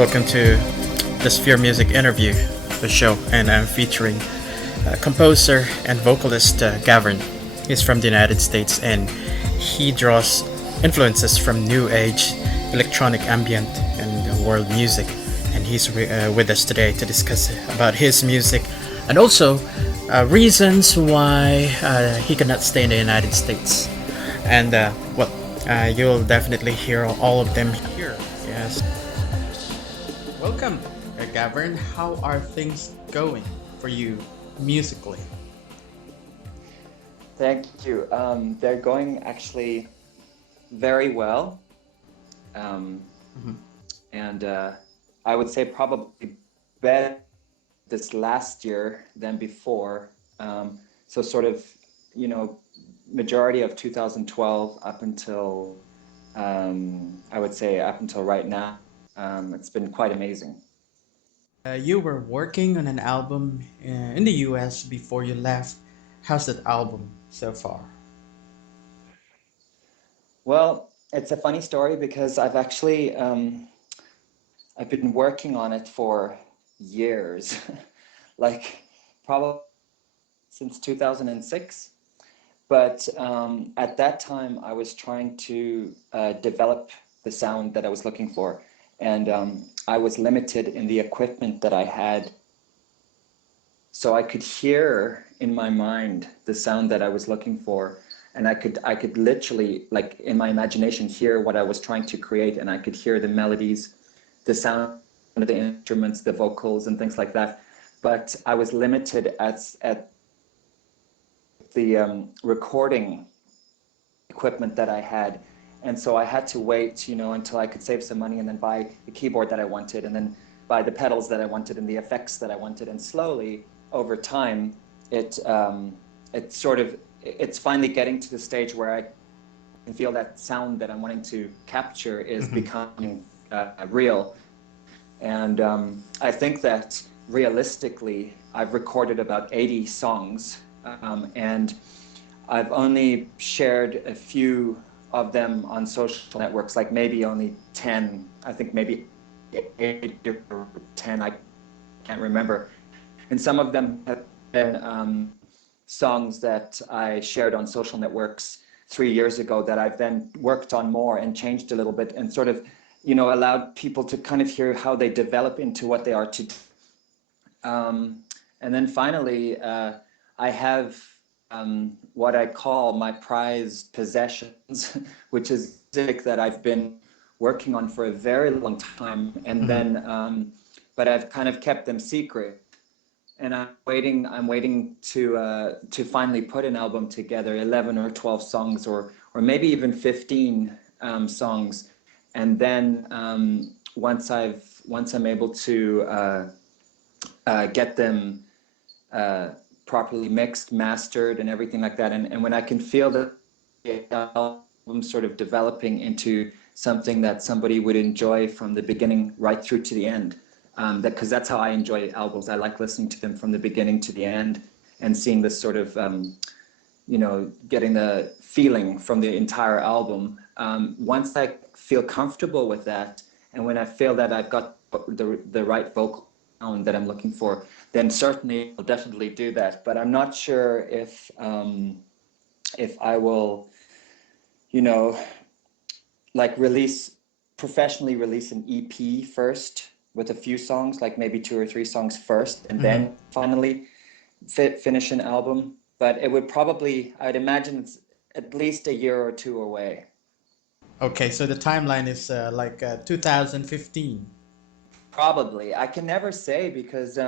Welcome to the Sphere Music interview, the show, and I'm featuring composer and vocalist Gavern. He's from the United States and he draws influences from new age, electronic ambient, and world music. And he's with us today to discuss about his music and also reasons why he cannot stay in the United States. And you'll definitely hear all of them here. Yes. Welcome, Gavern. How are things going for you musically? Thank you. They're going actually very well. Mhm. And I would say probably better this last year than before. So sort of, majority of 2012 up until, I would say up until right now, it's been quite amazing. You were working on an album in the US before you left. How's that album so far? Well, it's a funny story because I've actually, I've been working on it for years, like probably since 2006. But at that time, I was trying to develop the sound that I was looking for. And I was limited in the equipment that I had. So I could hear in my mind the sound that I was looking for. And I could literally, like in my imagination, hear what I was trying to create. And I could hear the melodies, the sound of the instruments, the vocals, and things like that. But I was limited at the recording equipment that I had. And so I had to wait, until I could save some money and then buy the keyboard that I wanted and then buy the pedals that I wanted and the effects that I wanted. And slowly over time, it's finally getting to the stage where I can feel that sound that I'm wanting to capture is becoming real. And I think that realistically, I've recorded about 80 songs, and I've only shared a few of them on social networks, like maybe only 10, I think maybe 8 or 10, I can't remember. And some of them have been songs that I shared on social networks 3 years ago that I've then worked on more and changed a little bit and sort of, allowed people to kind of hear how they develop into what they are today. And then finally, I have what I call my prized possessions, which is music that I've been working on for a very long time, and then, but I've kind of kept them secret. And I'm waiting to finally put an album together, 11 or 12 songs, or maybe even 15 songs, and then once I'm able to get them properly mixed, mastered, and everything like that. And when I can feel the album sort of developing into something that somebody would enjoy from the beginning right through to the end, because that's how I enjoy albums. I like listening to them from the beginning to the end and seeing this sort of, getting the feeling from the entire album. Once I feel comfortable with that, and when I feel that I've got the right vocal sound that I'm looking for, then certainly I'll definitely do that. But I'm not sure if I will, like professionally release an EP first with a few songs, like maybe 2 or 3 songs first, and then finally finish an album. But it would probably, I'd imagine it's at least a year or two away. Okay, so the timeline is 2015. Probably. I can never say because,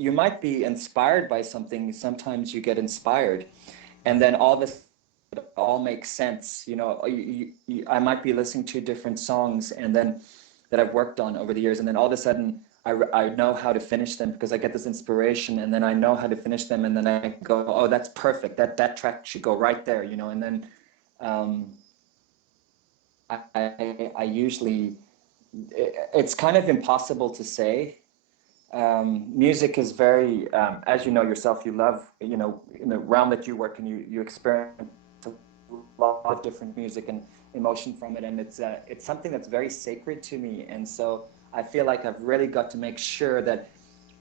you might be inspired by something. Sometimes you get inspired, and then all this all makes sense. I might be listening to different songs and then that I've worked on over the years, and then all of a sudden I know how to finish them because I get this inspiration, and then I know how to finish them, and then I go, oh, that's perfect. That track should go right there, and then um, I usually it's kind of impossible to say. Music is very, as you know yourself, you love, in the realm that you work in, you experience a lot of different music and emotion from it, and it's something that's very sacred to me, and so I feel like I've really got to make sure that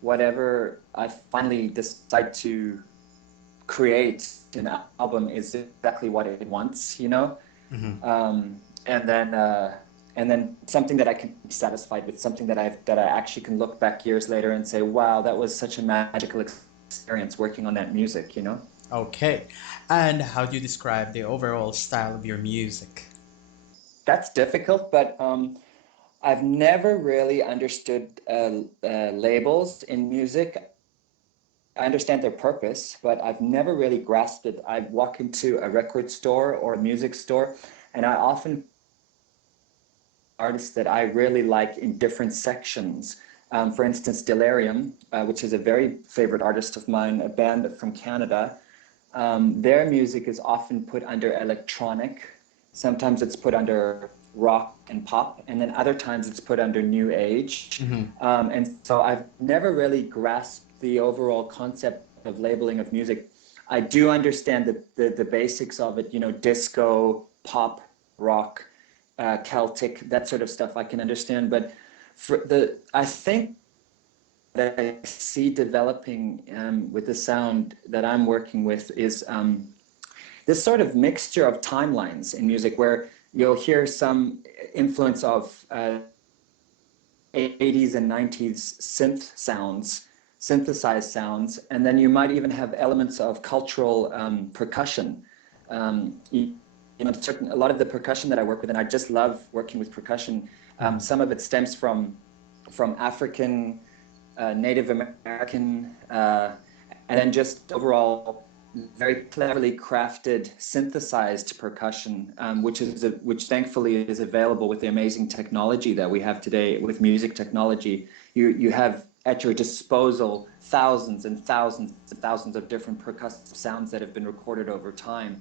whatever I finally decide to create an album is exactly what it wants, you know? And then something that I can be satisfied with, something that I actually can look back years later and say, wow, that was such a magical experience working on that music, you know? Okay. And how do you describe the overall style of your music? That's difficult, but I've never really understood labels in music. I understand their purpose, but I've never really grasped it. I walk into a record store or a music store, and I often artists that I really like in different sections. For instance, Delirium, which is a very favorite artist of mine, a band from Canada. Their music is often put under electronic. Sometimes it's put under rock and pop, and then other times it's put under new age. And so I've never really grasped the overall concept of labeling of music. I do understand the basics of it, you know, disco, pop, rock, Celtic, that sort of stuff I can understand. But I think that I see developing with the sound that I'm working with is this sort of mixture of timelines in music where you'll hear some influence of 80s and 90s synthesized sounds, and then you might even have elements of cultural percussion. You know, a lot of the percussion that I work with, and I just love working with percussion. Some of it stems from African, Native American, and then just overall very cleverly crafted synthesized percussion, which thankfully is available with the amazing technology that we have today with music technology. You have at your disposal thousands and thousands and thousands of different percussive sounds that have been recorded over time.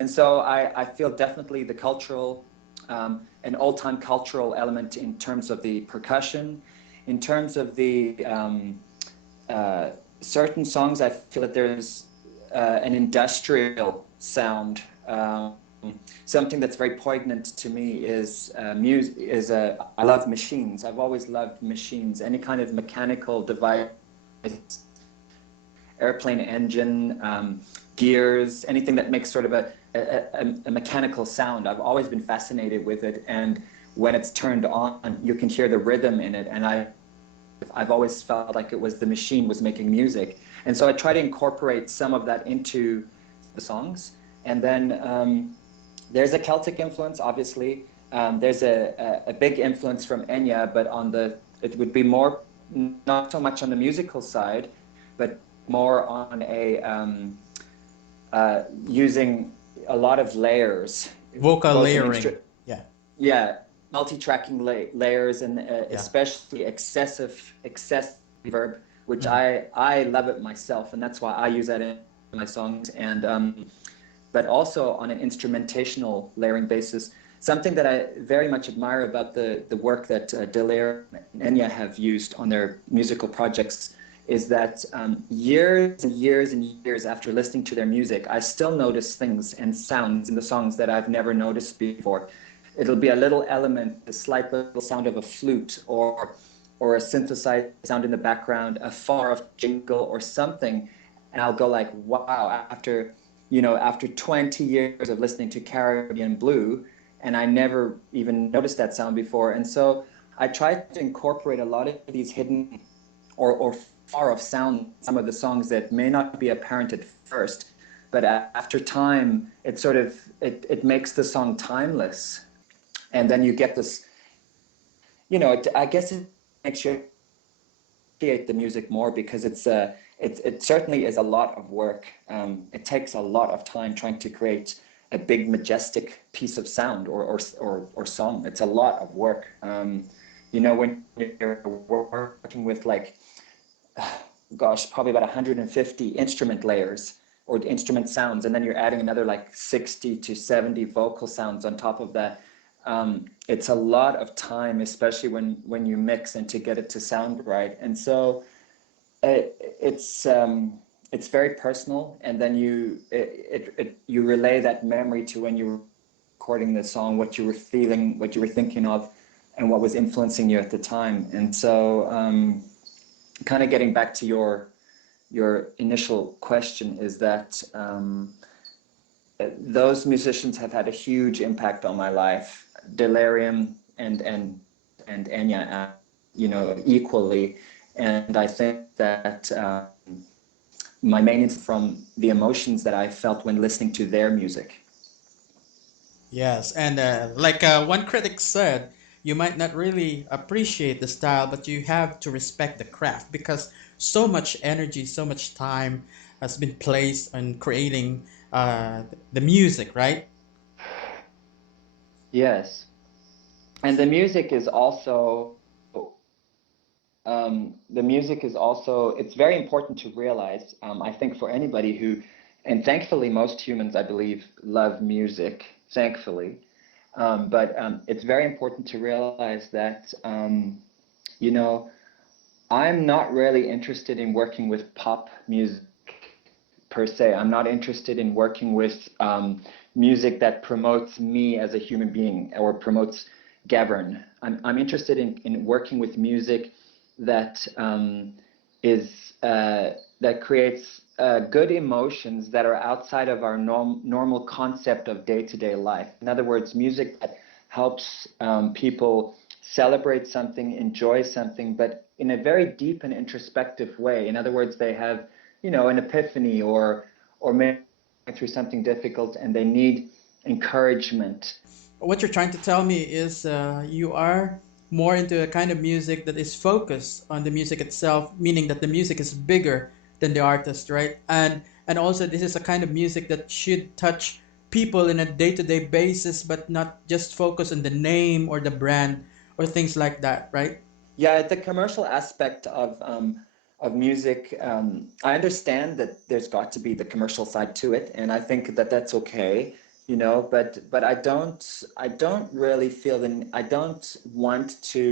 And so I feel definitely the cultural, an old-time cultural element in terms of the percussion, in terms of the certain songs. I feel that there's an industrial sound. Something that's very poignant to me is music. I love machines. I've always loved machines. Any kind of mechanical device, airplane engine, gears, anything that makes sort of a mechanical sound. I've always been fascinated with it, and when it's turned on, you can hear the rhythm in it, and I've always felt like it was the machine was making music. And so I try to incorporate some of that into the songs. And then there's a Celtic influence, obviously. There's a big influence from Enya, but it would be more, not so much on the musical side, but more on using a lot of layers. Vocal layering. Yeah, multi-tracking layers, and especially excessive reverb, which I love it myself, and that's why I use that in my songs. And but also on an instrumentational layering basis, something that I very much admire about the work that Delaire and Enya have used on their musical projects is that years and years and years after listening to their music, I still notice things and sounds in the songs that I've never noticed before. It'll be a little element, a slight little sound of a flute, or a synthesized sound in the background, a far-off jingle or something, and I'll go like, wow, after 20 years of listening to Caribbean Blue, and I never even noticed that sound before. And so I tried to incorporate a lot of these hidden or far-off sound, some of the songs that may not be apparent at first, but after time, it makes the song timeless. And then you get this, I guess it makes you appreciate the music more, because it certainly is a lot of work. It takes a lot of time trying to create a big majestic piece of sound or song. It's a lot of work. When you're working with probably about 150 instrument layers or instrument sounds, and then you're adding another like 60 to 70 vocal sounds on top of that. It's a lot of time, especially when you mix and to get it to sound right. And so it's very personal, and then you relay that memory to when you were recording the song, what you were feeling, what you were thinking of, and what was influencing you at the time. And so, kind of getting back to your initial question, is that those musicians have had a huge impact on my life. Delirium and Enya, equally. And I think that my main is from the emotions that I felt when listening to their music. Yes, and like one critic said, you might not really appreciate the style, but you have to respect the craft because so much energy, so much time has been placed on creating the music, right? Yes, and the music is also, it's very important to realize, I think, for anybody who, and thankfully most humans, I believe, love music, thankfully. But it's very important to realize that, you know, I'm not really interested in working with pop music per se. I'm not interested in working with music that promotes me as a human being or promotes Gavern. I'm interested in working with music that is that creates good emotions that are outside of our normal concept of day-to-day life. In other words, music that helps people celebrate something, enjoy something, but in a very deep and introspective way. In other words, they have, an epiphany, or maybe through something difficult and they need encouragement. What you're trying to tell me is you are more into a kind of music that is focused on the music itself, meaning that the music is bigger than the artist, right? And also this is a kind of music that should touch people in a day-to-day basis, but not just focus on the name or the brand or things like that, right? Yeah, the commercial aspect of music, I understand that there's got to be the commercial side to it, and I think that that's okay, But I don't really feel I don't want to.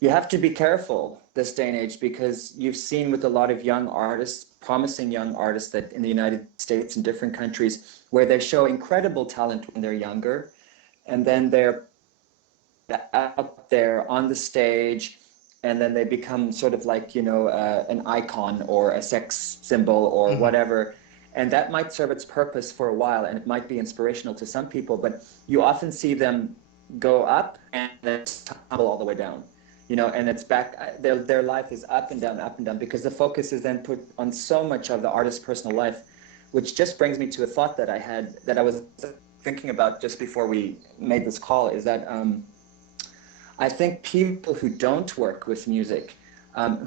You have to be careful this day and age, because you've seen with a lot of young artists, promising young artists, that in the United States and different countries, where they show incredible talent when they're younger, and then they're out there on the stage, and then they become sort of like, an icon or a sex symbol or Mm-hmm. whatever. And that might serve its purpose for a while, and it might be inspirational to some people, but you often see them go up and then tumble all the way down, and it's back. Their life is up and down, because the focus is then put on so much of the artist's personal life. Which just brings me to a thought that I had, that I was thinking about just before we made this call, is that I think people who don't work with music,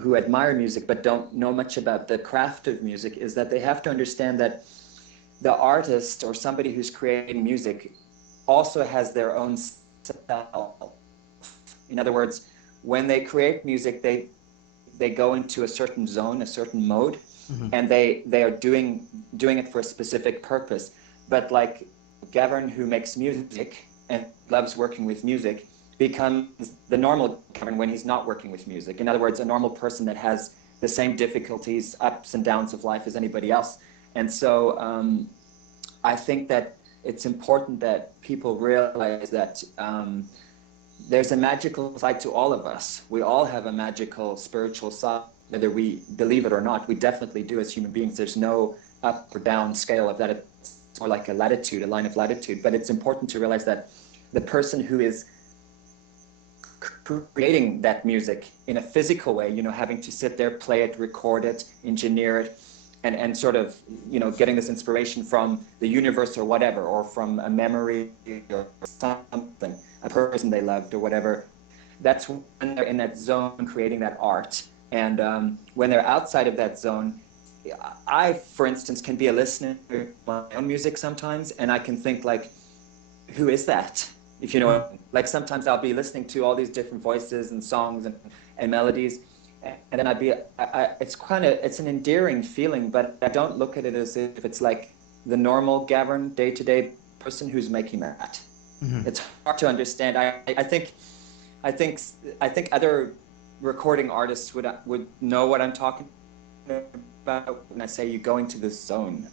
who admire music but don't know much about the craft of music, is that they have to understand that the artist or somebody who's creating music also has their own style. In other words, when they create music, they go into a certain zone, a certain mode, Mm-hmm. and they are doing it for a specific purpose. But like Gavern, who makes music and loves working with music, becomes the normal Gavern when he's not working with music. In other words, a normal person that has the same difficulties, ups and downs of life as anybody else. And so I think that it's important that people realize that there's a magical side to all of us. We all have a magical spiritual side, whether we believe it or not. We definitely do as human beings. There's no up or down scale of that. It's more like a latitude, a line of latitude. But it's important to realize that the person who is creating that music in a physical way, having to sit there, play it, record it, engineer it, and sort of, getting this inspiration from the universe or whatever, or from a memory or something, a person they loved or whatever. That's when they're in that zone creating that art. And when they're outside of that zone, I, for instance, can be a listener to my own music sometimes, and I can think like, who is that? If you know, like sometimes I'll be listening to all these different voices and songs and melodies, and then it's an endearing feeling, but I don't look at it as if it's like the normal Gavern day-to-day person who's making that. Mm-hmm. It's hard to understand. I think I think other recording artists would know what I'm talking about when I say you go into this zone.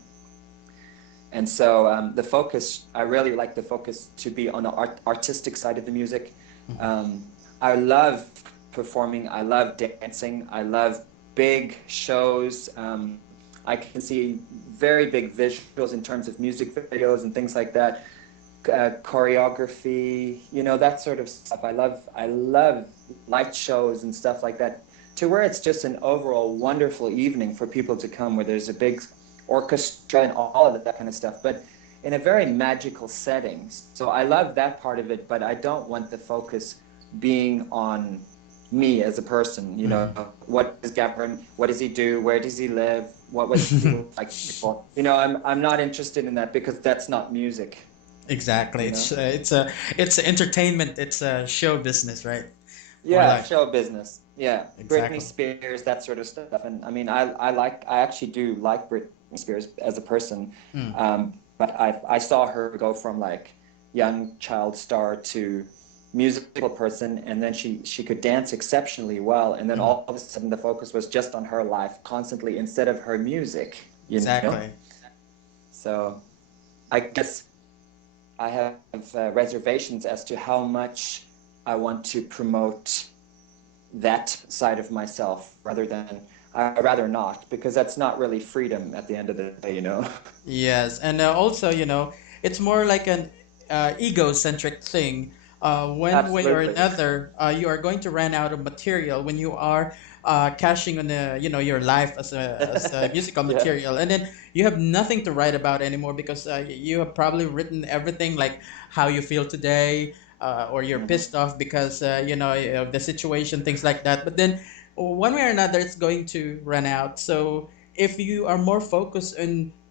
And so the focus, I really like the focus to be on the artistic side of the music. I love performing, I love dancing, I love big shows. I can see very big visuals in terms of music videos and things like that, choreography, that sort of stuff. I love light shows and stuff like that, to where it's just an overall wonderful evening for people to come, where there's a big orchestra and all of that kind of stuff, but in a very magical setting. So I love that part of it, but I don't want the focus being on me as a person. What is Gavin? What does he do? Where does he live? What was he like before? I'm not interested in that, because that's not music. Exactly. You know? It's entertainment. It's a show business, right? More Yeah, like show business. Yeah, Britney exactly. Spears, that sort of stuff. And I mean, I actually do like Britney Spears as a person. Mm. But I saw her go from like young child star to musical person, and then she could dance exceptionally well, and then Mhm. all of a sudden the focus was just on her life constantly instead of her music, you know? Exactly. So I guess I have reservations as to how much I want to promote that side of myself, rather than I rather not, because that's not really freedom at the end of the day. Yes, and also, it's more like an egocentric thing. One way or Absolutely. another, you are going to run out of material when you are cashing on your life as a musical Yeah. material, and then you have nothing to write about anymore because you have probably written everything like how you feel today, or you're Hmm. pissed off because of the situation, things like that. But then one way or another, it's going to run out. So if you are more focused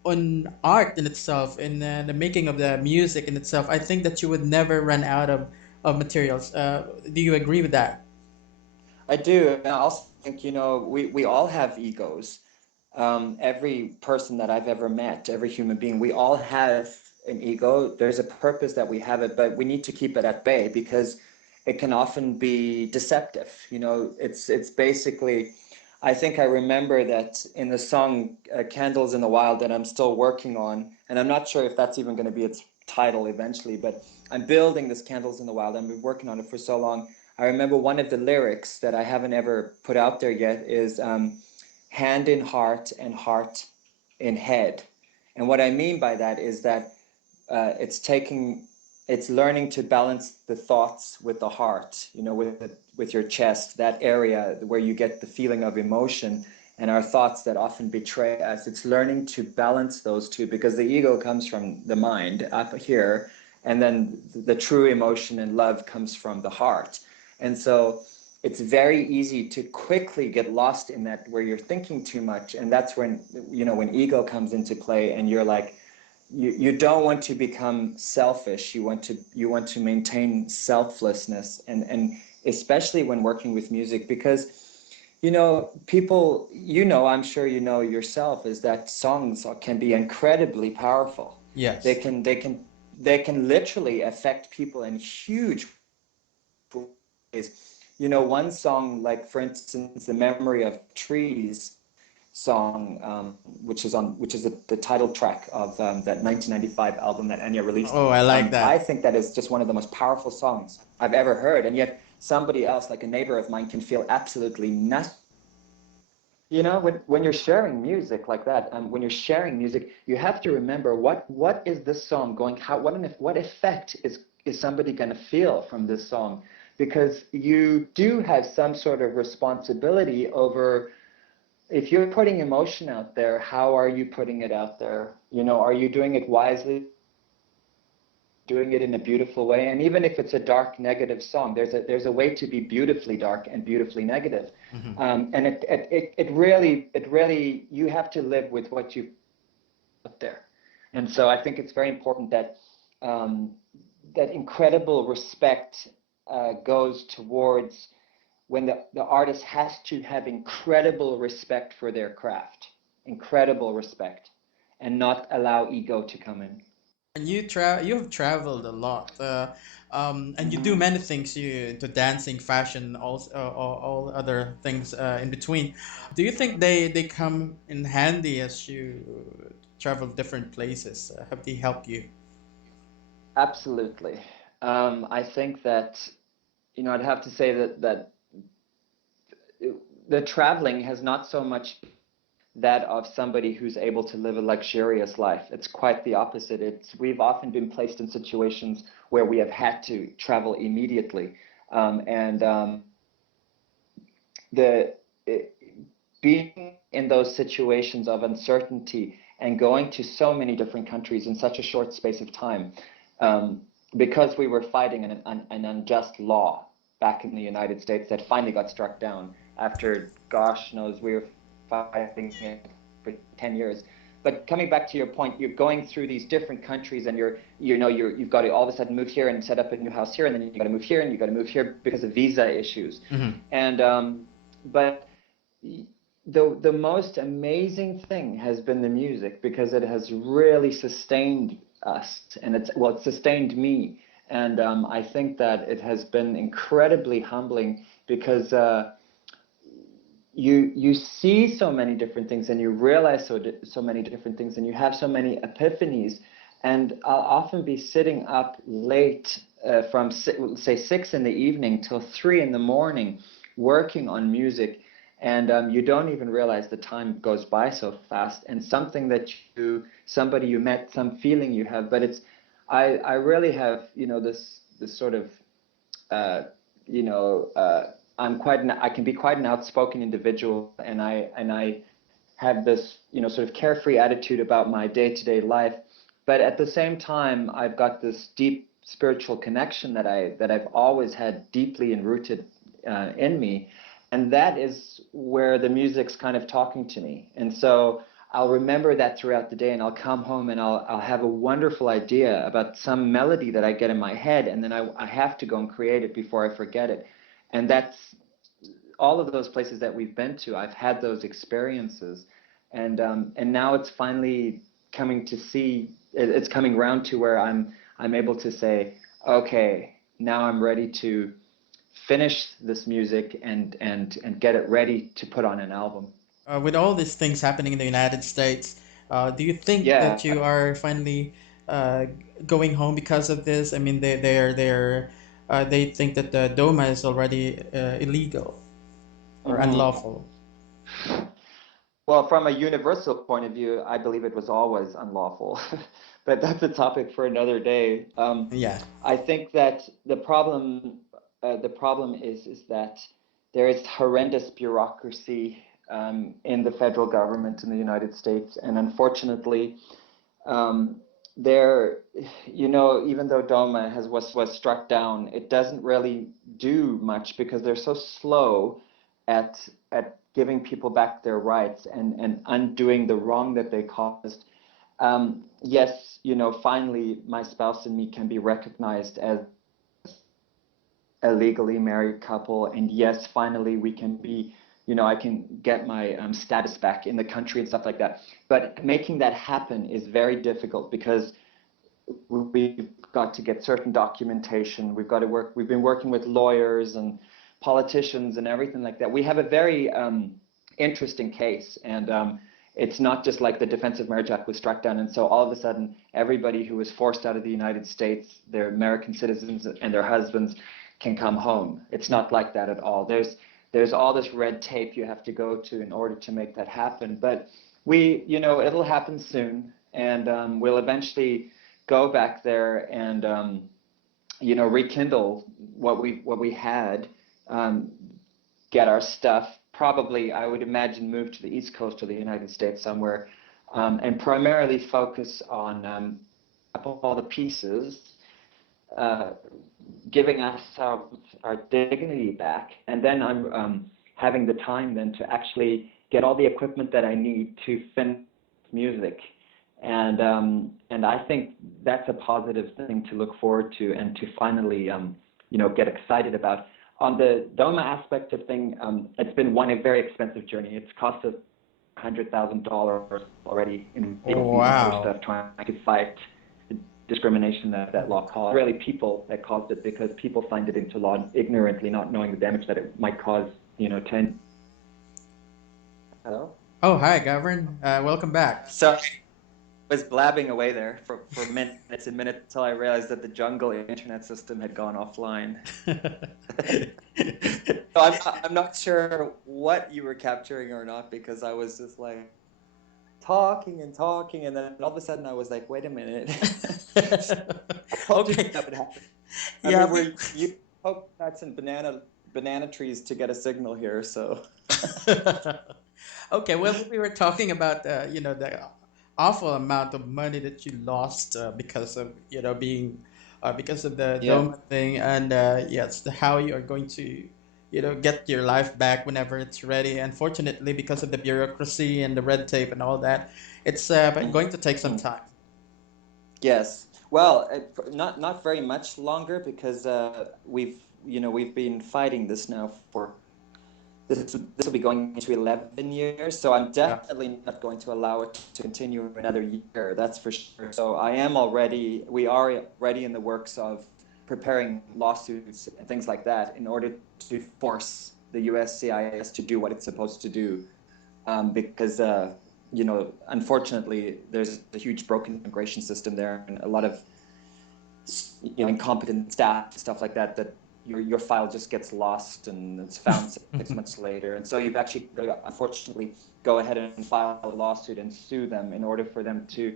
on art in itself, in the making of the music in itself, I think that you would never run out of materials. Do you agree with that? I do. And I also think, we all have egos. Every person that I've ever met, every human being, we all have an ego. There's a purpose that we have it, but we need to keep it at bay, because it can often be deceptive. It's basically, I think I remember that in the song Candles in the Wild, that I'm still working on, and I'm not sure if that's even going to be its title eventually, but I'm building this Candles in the Wild. I've been working on it for so long. I remember one of the lyrics that I haven't ever put out there yet is hand in heart and heart in head. And what I mean by that is that it's learning to balance the thoughts with the heart, with your chest, that area where you get the feeling of emotion, and our thoughts that often betray us. It's learning to balance those two, because the ego comes from the mind up here, and then the true emotion and love comes from the heart. And so it's very easy to quickly get lost in that, where you're thinking too much, and that's when ego comes into play, and you're like, you don't want to become selfish. You want to maintain selflessness, and especially when working with music, because people, I'm sure yourself, is that songs can be incredibly powerful. They Yes. can they can they can literally affect people in huge ways. One song, like for instance, the Memory of Trees song, which is the title track of that 1995 album that Enya released. Oh, I like I that. think that is just one of the most powerful songs I've ever heard, and yet somebody else, like a neighbor of mine, can feel absolutely nothing. When you're sharing music like that, when you're sharing music, you have to remember what is this song going, what effect is somebody going to feel from this song, because you do have some sort of responsibility over, if you're putting emotion out there, how are you putting it out there? Are you doing it wisely, doing it in a beautiful way? And even if it's a dark, negative song, there's a way to be beautifully dark and beautifully negative. Hmm. And it really, you have to live with what you put out there. And so I think it's very important that um, that incredible respect goes towards, when the artist has to have incredible respect for their craft, incredible respect, and not allow ego to come in. And you have traveled a lot, and you do Hmm. many things. You to dancing, fashion, all other things in between. Do you think they come in handy as you travel different places? Have they helped you? Absolutely. I think that, I'd have to say that the traveling has not so much that of somebody who's able to live a luxurious life. It's quite the opposite. We've often been placed in situations where we have had to travel immediately, and the it, being in those situations of uncertainty and going to so many different countries in such a short space of time, um, because we were fighting an unjust law back in the United States that finally got struck down after, gosh knows, we were fighting it for 10 years. But coming back to your point, you're going through these different countries, and you've got to all of a sudden move here and set up a new house here, and then you got to move here and you got to move here because of visa issues. Hmm. And but the most amazing thing has been the music, because it has really sustained us, and it sustained me. And I think that it has been incredibly humbling, because you see so many different things, and you realize so many different things, and you have so many epiphanies. And I'll often be sitting up late, from say 6 in the evening till 3 in the morning, working on music, and you don't even realize the time goes by so fast. And somebody you met, some feeling you have, but I really have, this sort of uh, you know, I can be quite an outspoken individual, and I have this, sort of carefree attitude about my day-to-day life. But at the same time, I've got this deep spiritual connection that I've always had deeply enrooted in me, and that is where the music's kind of talking to me. And so I'll remember that throughout the day, and I'll come home and I'll have a wonderful idea about some melody that I get in my head, and then I have to go and create it before I forget it. And that's all of those places that we've been to. I've had those experiences, and now it's finally coming to see. It's coming round to where I'm able to say, okay, now I'm ready to finish this music and get it ready to put on an album. With all these things happening in the United States, do you think Yeah. that you are finally uh, going home because of this? I mean, they think that the DOMA is already illegal or Mhm. unlawful. Well, from a universal point of view, I believe it was always unlawful, but that's a topic for another day. Yeah. I think that the problem is that there is horrendous bureaucracy in the federal government in the United States, and unfortunately, um, there, even though DOMA was struck down, it doesn't really do much, because they're so slow at giving people back their rights and undoing the wrong that they caused. Yes, finally, my spouse and me can be recognized as a legally married couple, and yes, finally we can be, I can get my status back in the country and stuff like that. But making that happen is very difficult, because we've got to get certain documentation. We've been working with lawyers and politicians and everything like that. We have a very interesting case, and it's not just like the Defense of Marriage Act was struck down, and so all of a sudden everybody who was forced out of the United States, their American citizens and their husbands, can come home. It's not like that at all. There's all this red tape you have to go to in order to make that happen. But it'll happen soon, and we'll eventually go back there and rekindle what we had, um, get our stuff. Probably, I would imagine, move to the East Coast of the United States somewhere, and primarily focus on all the pieces, uh, giving us our dignity back, and then I'm having the time then to actually get all the equipment that I need to finish music, and I think that's a positive thing to look forward to and to finally get excited about. On the DOMA aspect of thing, it's been a very expensive journey. It's cost us $100,000 already in legal fees and other Wow. stuff, trying to fight the discrimination that law caused. Really, people that caused it, because people signed it into law ignorantly, not knowing the damage that it might cause. 10. Hello. Oh, hi, Gavern. Welcome back. So was blabbing away there for minutes and minutes until I realized that the jungle internet system had gone offline. So I'm not sure what you were capturing or not because I was just like talking and talking, and then all of a sudden I was like, wait a minute. I told you Okay. that would happen. I Yeah. mean, we're you coconuts and banana trees to get a signal here, so Okay, well, we were talking about the awful amount of money that you lost because of being because of the yeah. Doma thing, and yes, how you are going to get your life back whenever it's ready. Unfortunately, because of the bureaucracy and the red tape and all that, it's going to take some Mhm. time. Yes. Well, not very much longer because we've been fighting this now for this will be going into 11 years, so I'm Yeah. definitely not going to allow it to continue another year, that's for sure. So we are already in the works of preparing lawsuits and things like that in order to force the USCIS to do what it's supposed to do. Because, unfortunately, there's a huge broken immigration system there and a lot of incompetent staff, stuff like that, that your file just gets lost and it's found 6 months later. And so you've actually got to, unfortunately, go ahead and file a lawsuit and sue them in order for them to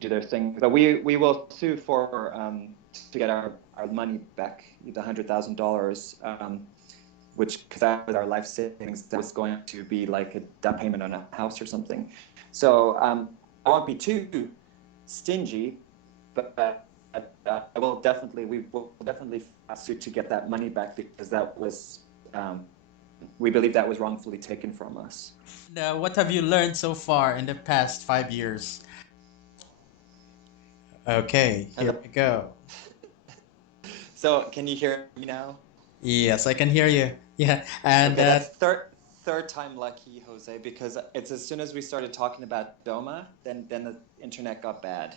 do their thing. But we will sue for to get our money back, the $100,000, which because that was our life savings, that was going to be like a down payment on a house or something. So I won't be too stingy, but we will definitely sue to get that money back because that was we believe that was wrongfully taken from us. And what have you learned so far in the past 5 years? Okay, And here we go. so can you hear me now? Yes, I can hear you. Yeah, and Okay, that's third time lucky, Jose, because it's as soon as we started talking about Doma, then the internet got bad.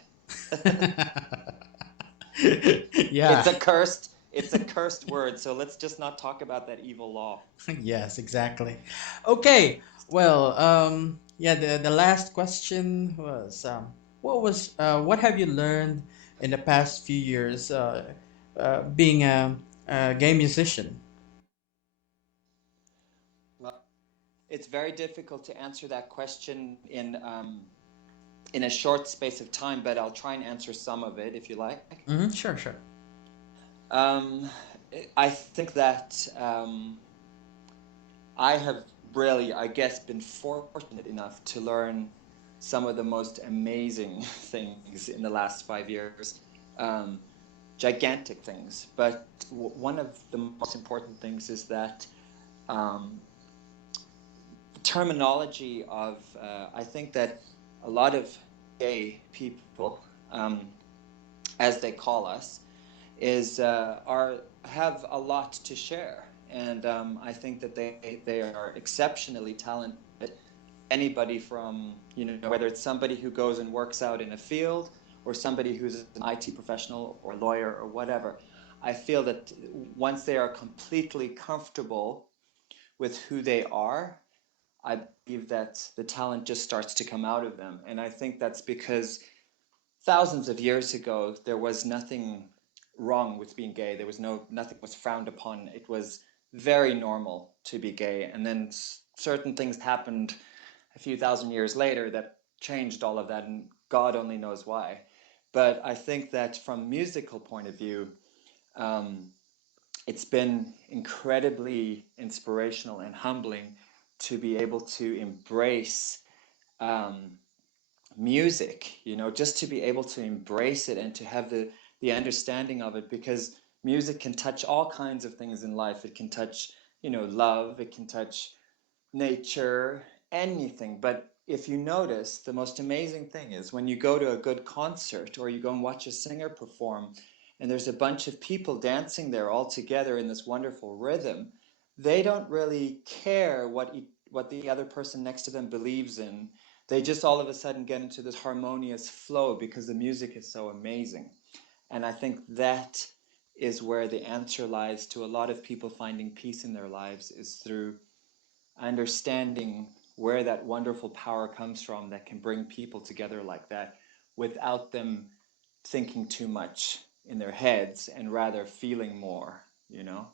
yeah, It's a cursed word, so let's just not talk about that evil law. yes, exactly. Okay, well, yeah, the last question was, what have you learned in the past few years being a game musician? Well, it's very difficult to answer that question in a short space of time, but I'll try and answer some of it if you like. Mm-hmm, sure, sure. Um, I think that I have really, I guess, been fortunate enough to learn some of the most amazing things in the last 5 years. Um, Gigantic things. But one of the most important things is that um, terminology of, I think that a lot of gay people, as they call us, is are have a lot to share, and I think that they are exceptionally talented. Anybody from whether it's somebody who goes and works out in a field or somebody who's an IT professional or lawyer or whatever, I feel that once they are completely comfortable with who they are, I believe that the talent just starts to come out of them, and I think that's because thousands of years ago, there was nothing wrong with being gay. There was nothing was frowned upon. It was very normal to be gay. And then certain things happened a few thousand years later that changed all of that, and God only knows why. But I think that from musical point of view, um, it's been incredibly inspirational and humbling to be able to embrace um, music, just to be able to embrace it and to have the understanding of it, because music can touch all kinds of things in life. It can touch, love, it can touch nature, anything. But if you notice, the most amazing thing is when you go to a good concert or you go and watch a singer perform and there's a bunch of people dancing there all together in this wonderful rhythm, they don't really care what the other person next to them believes in. They just all of a sudden get into this harmonious flow because the music is so amazing. And I think that is where the answer lies to a lot of people finding peace in their lives, is through understanding where that wonderful power comes from that can bring people together like that without them thinking too much in their heads and rather feeling more, you know?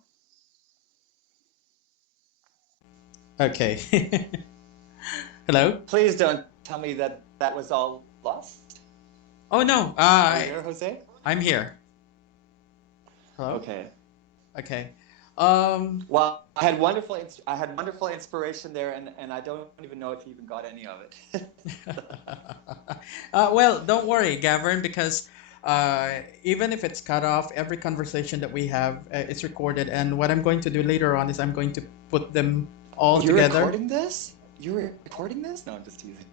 Okay. Hello? Please don't tell me that that was all lost. Oh no, Are you there, Jose? I'm here. Hello? Okay. Okay. Um, Well, I had wonderful inspiration there, and I don't even know if you even got any of it. well, don't worry, Gavin, because even if it's cut off, every conversation that we have is recorded, and what I'm going to do later on is I'm going to put them all You're together. recording this? You're recording this? No, I'm just teasing.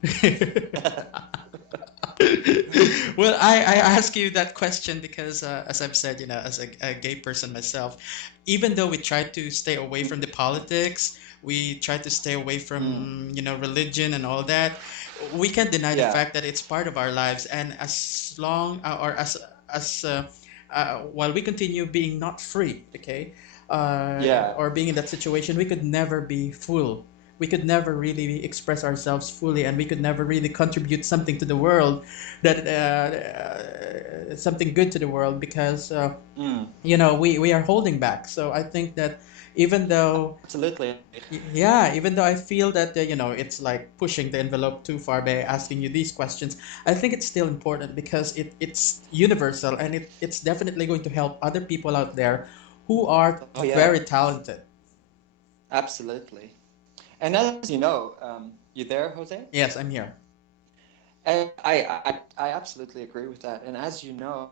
Well, I ask you that question because, as I've said, as a gay person myself, even though we try to stay away from the politics, we try to stay away Mm. from, religion and all that, we can't deny the Yeah. fact that it's part of our lives. And as long, or as while we continue being not free, okay, Yeah. or being in that situation, we could never be full. We could never really express ourselves fully, and we could never really contribute something to the world, that something good to the world, because Mm. we are holding back. So I think that, even though Absolutely. yeah, even though I feel that it's like pushing the envelope too far by asking you these questions, I think it's still important because it's universal, and it's definitely going to help other people out there who are Oh, yeah. very talented. Absolutely. And as you know, you there, Jose? Yes, I'm here. And I absolutely agree with that. And as you know,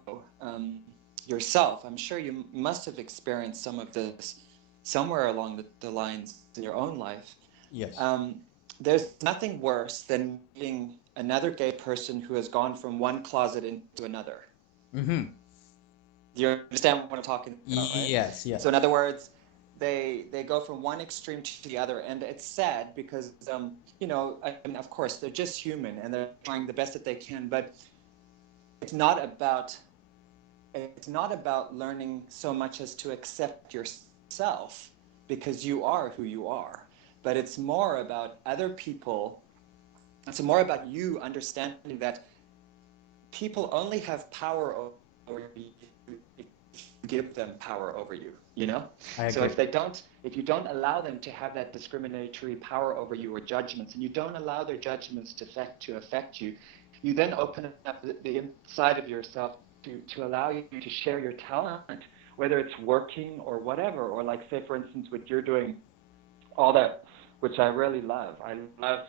yourself, I'm sure you must have experienced some of this somewhere along the lines in your own life. Yes. Um, there's nothing worse than meeting another gay person who has gone from one closet into another. Mm-hmm. Do you understand what I'm talking about, right? Yes, So in yes. other words, they go from one extreme to the other, and it's sad because I mean, of course they're just human and they're trying the best that they can, but it's not about it's not about learning so much as to accept yourself because you are who you are, but it's more about other people. It's more about you understanding that people only have power over you if you give them power over you, you know? I So agree. if you don't allow them to have that discriminatory power over you or judgments, and you don't allow their judgments to affect you, you then open up the inside of yourself to allow you to share your talent, whether it's working or whatever, or like say for instance what you're doing, all that, which I really love. I love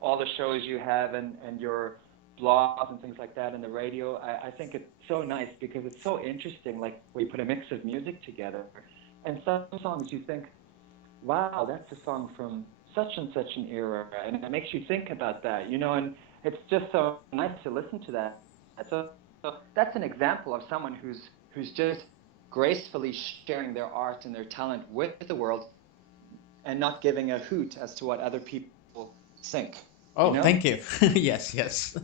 all the shows you have and your blogs and things like that and the radio. I think it's so nice because it's so interesting, like where you put a mix of music together. And some songs you think, wow, that's a song from such and such an era. And it makes you think about that, and it's just so nice to listen to that. So that's an example of someone who's just gracefully sharing their art and their talent with the world and not giving a hoot as to what other people think, you Oh, know? thank you. Yes, yes.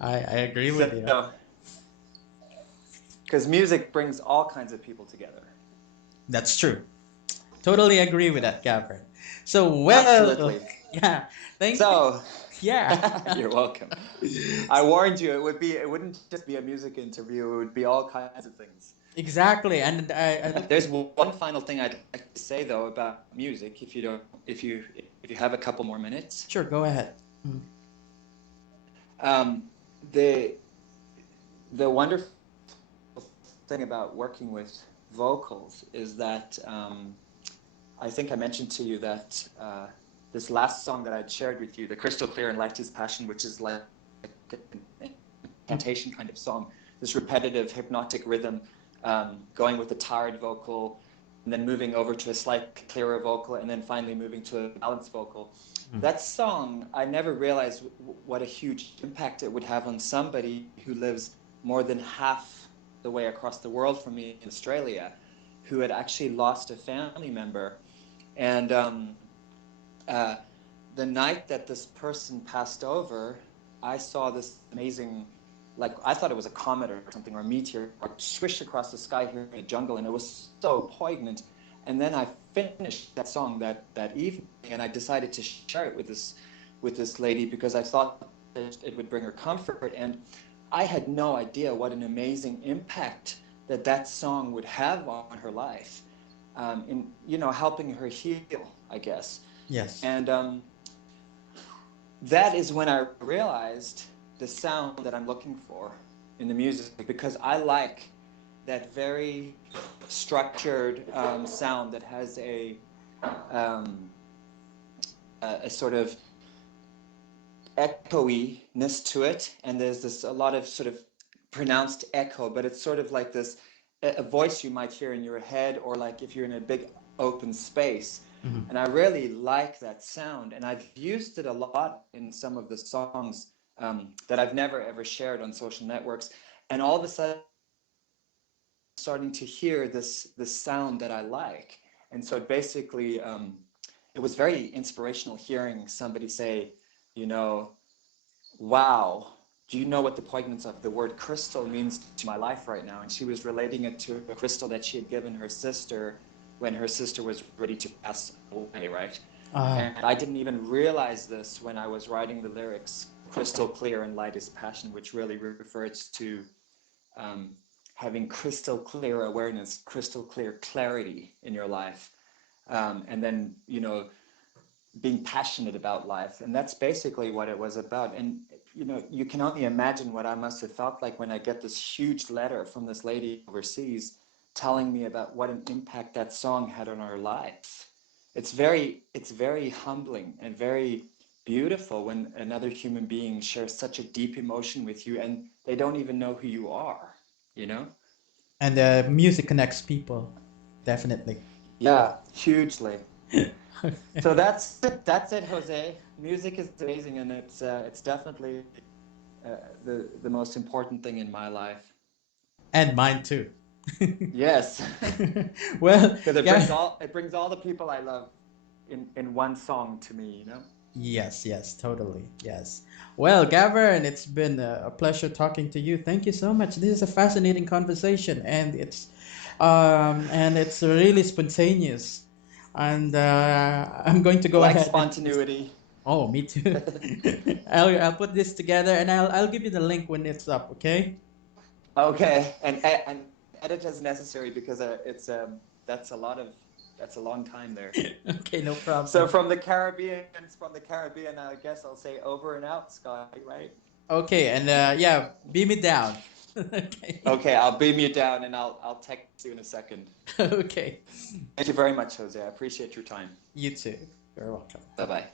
I agree with you. So, because music brings all kinds of people together. That's true. Totally agree with Yeah, that, Gavin. So, well, absolutely. yeah, thank you. So, Yeah, you're welcome. I warned you, it wouldn't just be a music interview, it would be all kinds of things. exactly. And I look. There's one final thing I'd like to say though about music, if you have a couple more minutes. Sure, go ahead. Mm. Um, the the wonderful thing about working with vocals is that I think I mentioned to you that this last song that I'd shared with you, the Crystal Clear and Light is Passion, which is like an incantation kind of song, this repetitive hypnotic rhythm, going with a tired vocal, and then moving over to a slight clearer vocal, and then finally moving to a balanced vocal. Mm. That song, I never realized what a huge impact it would have on somebody who lives more than half the way across the world from me in Australia, who had actually lost a family member. And uh, the night that this person passed over, I saw this amazing, like I thought it was a comet or something or a meteor, or swish across the sky here in the jungle, and it was so poignant. And then I finished that song that evening, and I decided to share it with this lady because I thought that it would bring her comfort. And I had no idea what an amazing impact that song would have on her life, in helping her heal, I guess. Yes. And that is when I realized the sound that I'm looking for in the music, because I like that very structured sound that has um, a sort of echoiness to it, and there's this a lot of sort of pronounced echo, but it's sort of like this a voice you might hear in your head, or like if you're in a big open space. Mhm. And I really like that sound, and I've used it a lot in some of the songs that I've never ever shared on social networks. And all of a sudden, I'm starting to hear this sound that I like. And so basically, it was very inspirational hearing somebody say, you know, wow, do you know what the poignance of the word crystal means to my life right now? And she was relating it to a crystal that she had given her sister when her sister was ready to pass away, right? Ah, And I didn't even realize this when I was writing the lyrics, crystal clear and light is passion, which really refers to um, having crystal clear awareness, crystal clear clarity in your life. And then, being passionate about life. And that's basically what it was about. And you can only imagine what I must have felt like when I get this huge letter from this lady overseas telling me about what an impact that song had on our lives. It's very humbling and very beautiful when another human being shares such a deep emotion with you and they don't even know who you are, you know? and music connects people, definitely. Yeah, hugely. Okay. So that's it, Jose. Music is amazing, and it's definitely the most important thing in my life. And mine too. Yes, Well, because it yeah. brings all the people I love in one song to me. Yes, yes, totally. Yes. Well, Gavern, it's been a pleasure talking to you. Thank you so much. This is a fascinating conversation, and it's really spontaneous. And I'm going to I go like ahead and put this. spontaneity. Oh, me too. I'll put this together, and I'll give you the link when it's up. Okay. Okay, and edit as necessary because that's a long time there. Okay, no So problem. from the Caribbean, I guess I'll say over and out, Scotty, right? Okay, and yeah, beam it down. Okay. Okay, I'll beam you down and I'll text you in a second. Okay. Thank you very much, Jose. I appreciate your time. You too. You're welcome. Bye Bye bye. bye.